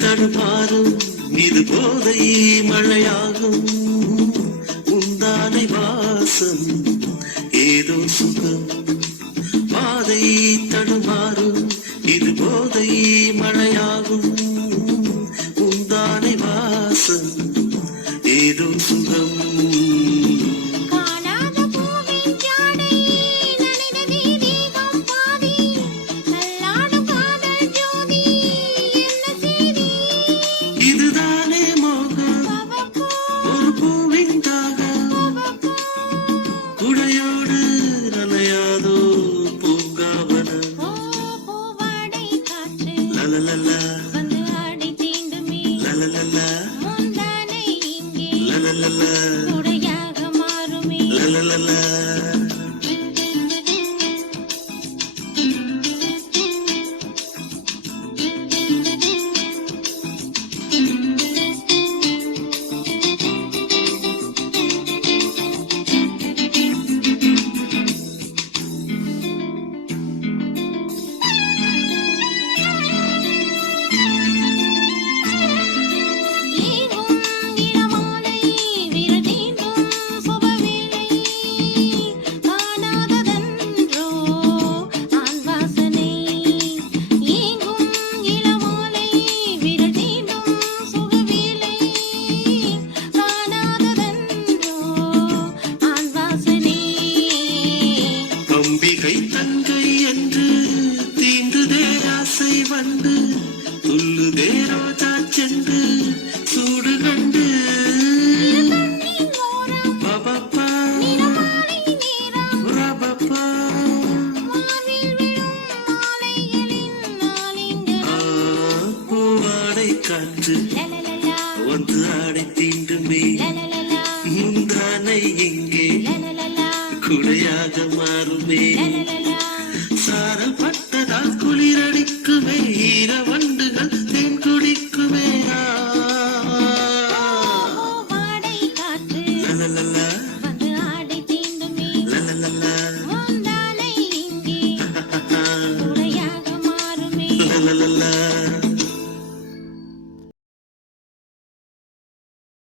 தடுமாறும் இது போதை மழையாகும் உந்தானை வாசம் ஏதோ சுகம் பாதை தடுமாறும் இது போதை மழையாகும் உந்தானை வாசம் ஏதோ சுகம் இதுதானே மோகம் ஒரு பூவின் தாகம் குடையோடு நனையாதோ பூங்காவனம் லலலலா லலலலா லலலலா லலலலா தங்கை என்று தீண்டுதே ஆசை வந்து துள்ளுதே ரோஜா சென்று சூடு கண்டு பாபப்பா ராபப்பா பூவாடை காற்று வந்து ஆடை தீண்டுமே முந்தானை எங்கே குடையாக மாறுமே